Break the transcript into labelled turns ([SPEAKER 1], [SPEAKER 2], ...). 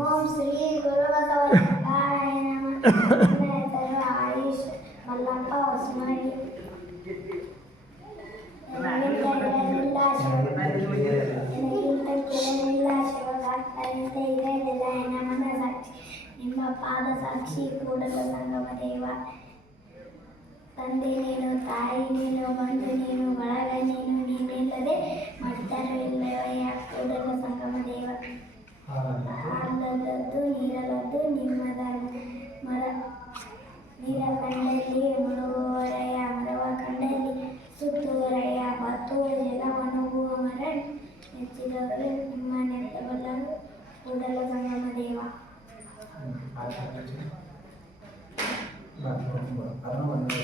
[SPEAKER 1] ఓం శ్రీ గురుబసవలింగాయ నమః సర్వ ఆయుష్ మల్లప్ప ఉస్మాని ಎಲ್ಲ ಶಿವಭಕ್ತರಿಂದ ಇವೆಲ್ಲ ನಮನ ಸಾಕ್ಷಿ ನಿಮ್ಮ ಪಾದ ಸಾಕ್ಷಿ ಕೂಡಲ ಸಂಗಮ ದೇವ ತಂದೆ ನೀನು ತಾಯಿ ನೀನು ಬಂಧು ನೀನು ಬಳಗ ನೀನು ಹಾಲದ್ದು ನೀರಲದ್ದು ನಿಮ್ಮದಾಗಿ ಮರ ನೀರ ಕಂಡಲ್ಲಿ ಮುಳುಗುವರೆಯ ಮರವ ಕಂಡಲ್ಲಿ ಸುತ್ತುವರೆಯ ಬತ್ತು ಜಲ ಒಣಗುವ ಮರ ನೆಚ್ಚಿದವರು ನಿಮ್ಮ ನೆನಪಲ್ಲರು ಕೂಡಲ ಸಂಗಮ ದೇವ
[SPEAKER 2] ಅದನ್ನು ಒಂದು